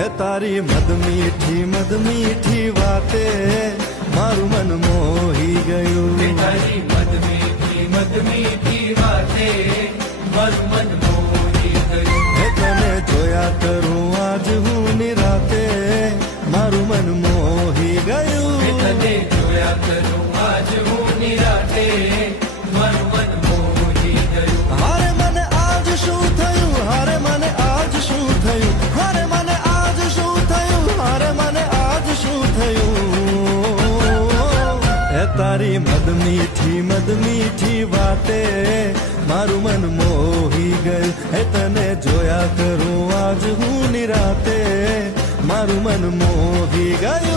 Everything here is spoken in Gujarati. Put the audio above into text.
એ તારી મદ મીઠી વાતે મારું મન મોહી ગયું. તારી મદ મીઠી વાતે મારું મન મોહી ગયું. એ તને જોયા કરું આજ હું નિરાતે મારું મન મોહી ગયું. તને જોયા કરું આજ હું નિરાતે મારું મન મોહી ગયું. હારે મને આજ શું થયું, હારે મને આજ શું થયું, હારે મને આજ શું થયું, હારે મને આજ શું થયું. એ તારી મદ મીઠી વાતે મારું મન મોહી ગયું. એ તને જોયા કરું આજ હું નિરાતે મારું મન મોહી ગયું.